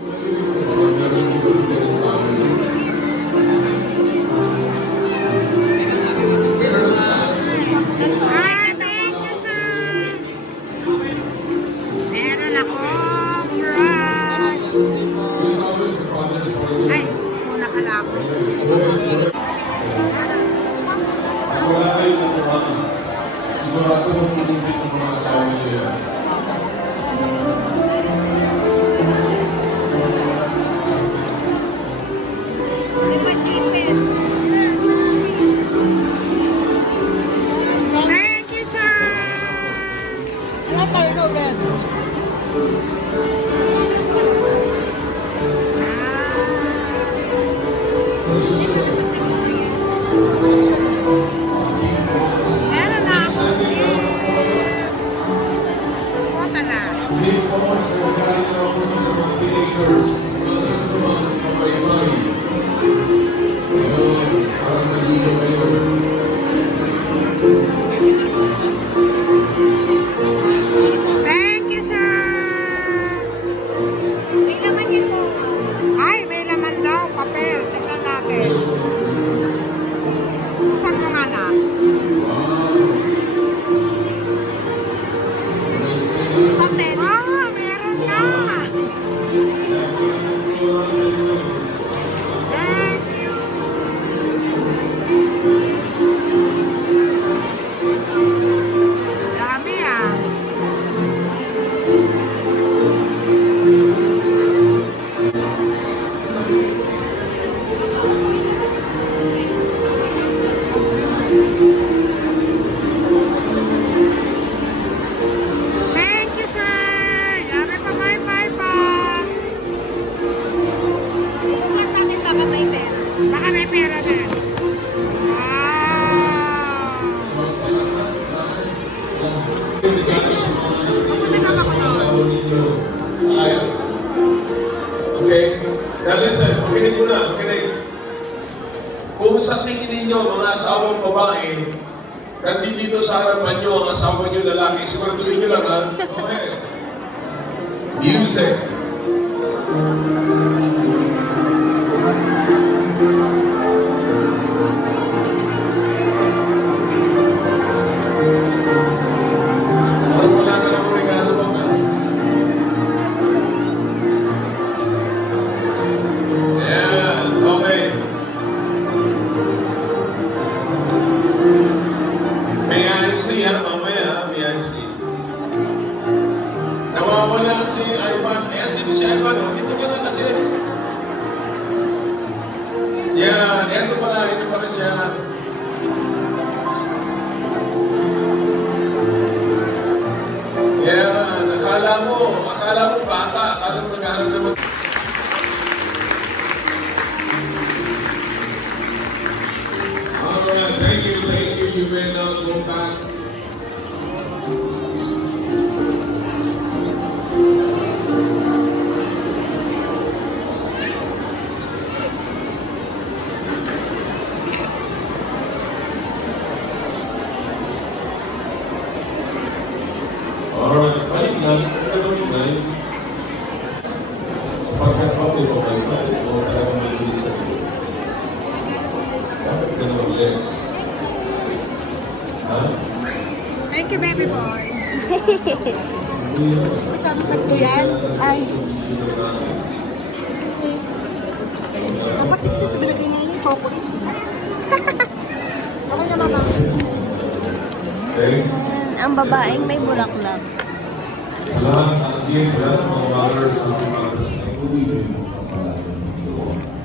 Thank you, sir. Meron akong brush. Ay, muna pala ako. Wala kayo natuwa. Sigurado kung pinipit ng mga asawa niyo yan. Thank you, sir. Wala tayo na ulit. Meron na akong gift. Puta na. Hindi po sa galing na ako sa mga teenagers. Mga sa mga kapay-bay. Ayun, parang nagiging kayo. Thank you, sir. May laman yun po. Ay, may laman daw. Papel. Tignan natin. Buksan mo nga na. Papel. Ah, meron na. Thank you. Dami ah. Thank you, sir. Dami pa, bye-bye pa. Baka may pera. Baka may pera din. Wow. Pupunta na ba ako doon? Ayos. Okay? Now listen, makinig muna, makinig. Kung sa tingin ninyo, mga asawang babae, nandito sa harapan nyo, ang asawa nyo lalaki, siguraduhin nyo lang ha. Okay. Music. Parang wala ka ng regalo ba ka? Ayan, okay. May I see ha, mamaya, may I see. Nawawala si Ivan. Ayan, dito si Ivan, oh. Dito ka na kasi. Yan, ito pala siya. Yan, akala mo bata, akala mo naghahanap naman. Alright, thank you, you may now go back. Alright, balik lang. Ano lang? Sa pagkakapi ko kayo ba? Ito talaga may hindi sa iyo. Bakit ka naman legs? Ha? Thank you, baby boy. Isang tatlo yan. Ay. Dapat siguro sabi na ganyan yung chocolate. Okay na, mama. Okay? Ang babaeng may bulaklak. Sa lahat ng games, sa lahat ng mga mothers and fathers na ituloy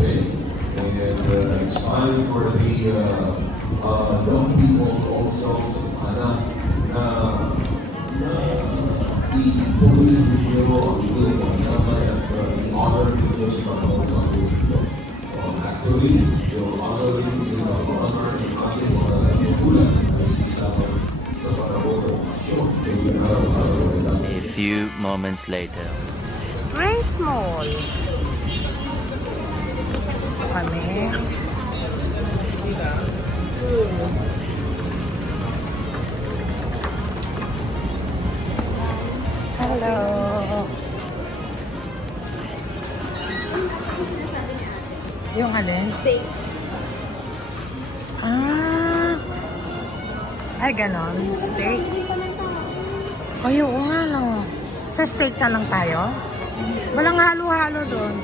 okay? And it's time for the young people also na ituloy ninyo ang iyong naman at honor ninyo sa mga pagkakulo. Actually, yung honor ninyo sa honor ng ating mga magulang ay dapat sa paraboto. A few moments later. Grace Mall. Kami. Hello. Yung alin? Steak. Ah. Ay, ganon. Steak. Ay, oo nga, no. Sa steak na lang tayo? Walang halo-halo doon.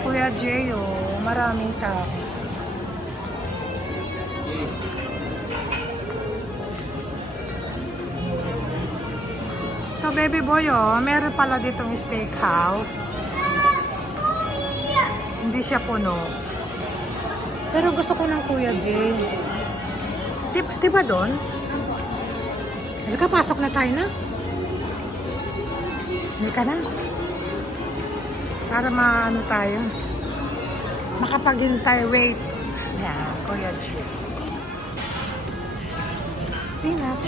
Kuya Jay, oh, maraming tao. So, baby boy, oh, meron pala ditong steakhouse. Hindi siya puno. Pero gusto ko ng Kuya Jay. Di ba doon? Halika, pasok na tayo na. Halika na. Para maano tayo. Makapaghintay. Wait. Yan, Kuya Jay. Peanut.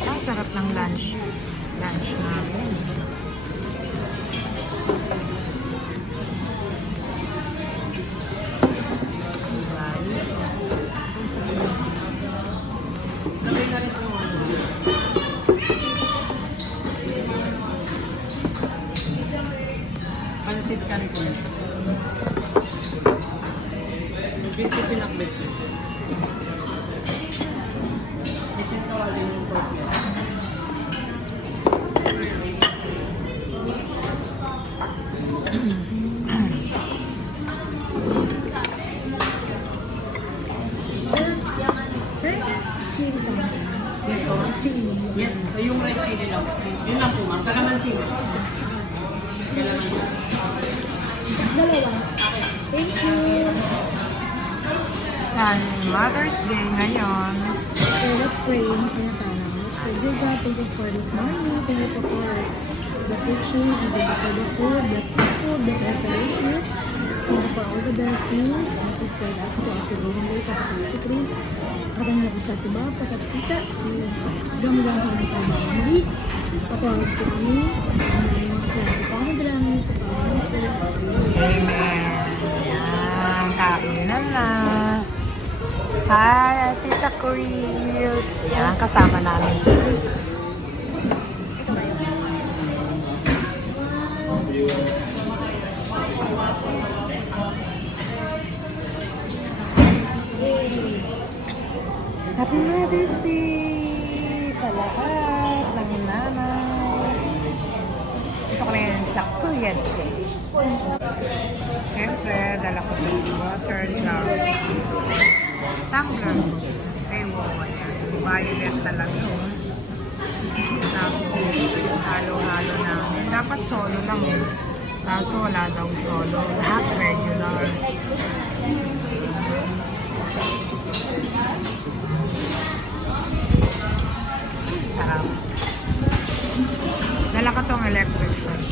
Ang sarap ng lunch. Lunch namin. Rice. Pansit canton. Biscuit pinakbet. Kitchen tawagin yung pork. Yes, so yung red chili lang. Yun lang po, ma'am. Kalamansi. Yan, Mother's Day ngayon. So let's pray in Pinatana. Let's pray. Dear God, thank you for this morning. Thank you for the preaching. And thank you for the food. Bless the food. Bless our fellowship. Thank you for all the blessings. And please guide us po as we go home later kapag si Chris. Kapag na po sa tiba, pasat sisa, si gamgang sa mga pagmamali. Kapag po kami, sa kapag namin sa pag-alis. Amen. Yan, kainan na. Hi, Tita Chris. Yan, kasama namin si Chris. Happy Mother's Day sa lahat ng nanay. Ito kami sa Kuya Jay. Siyempre, dala ko ng water jar. Tumbler. Ay, wow, yan. Violet talaga yun. Tapos, halo-halo namin. Dapat solo lang eh. Kaso wala daw solo. Lahat regular. Sarap. Dala ko tong electric fan.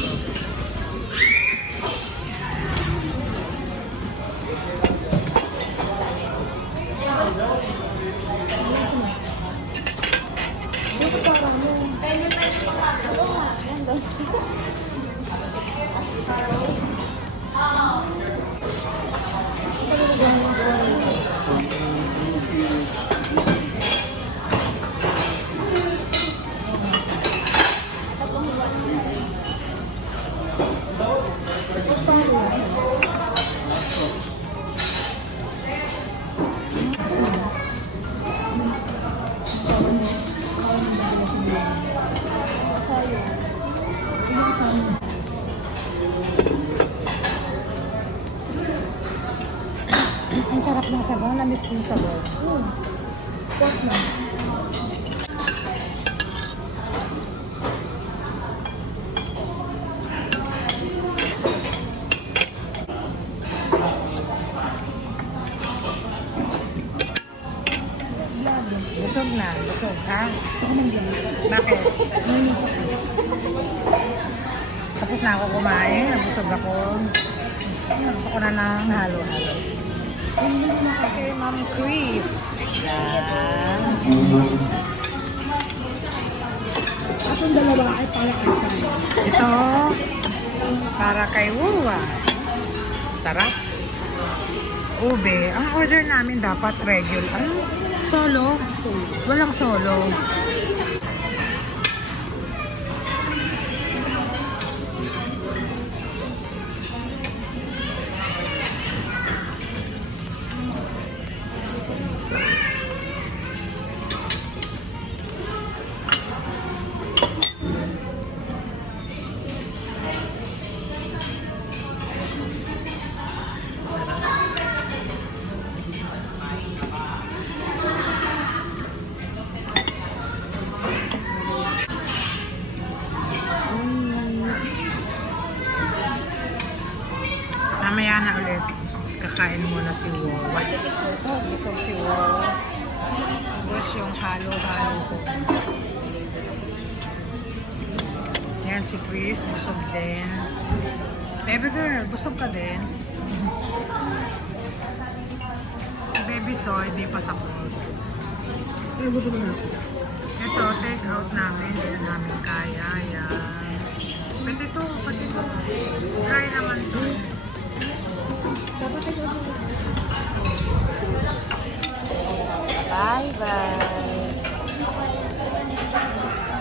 Ang sarap ng sabaw. Na-miss ko yung sabaw. Pork na. Busog na. Busog, ha? Bakit? Tapos na ako kumain. Nabusog ako. Gusto ko na ng halo-halo. Okay, Ma'am Chris. Yan. Atong dalawa ay para kay Sam. Ito, para kay Wuwa. Sarap. Ube. Ang order namin dapat regular. Ano? Solo? Walang solo. Mamaya na ulit. Kakain muna si Wawa. Busog si Wawa. Tapos yung halo-halo ko. Yan si Chris. Busog din. Baby girl, busog ka din. Si Baby Soy, di pa tapos. Ay, gusto mo na. Ito, take out namin. Hindi na namin kaya. Yan. Pati ito. Try naman to. Dapat ay gusto mo. Bye-bye.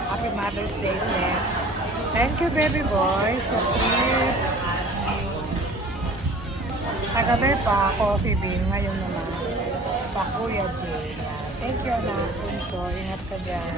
Happy Mother's Day ulit. Thank you, baby boy, sa trip. Kagabi pa, coffee bean. Ngayon naman, pa Kuya Jay. Thank you, anak. So, ingat ka dyan.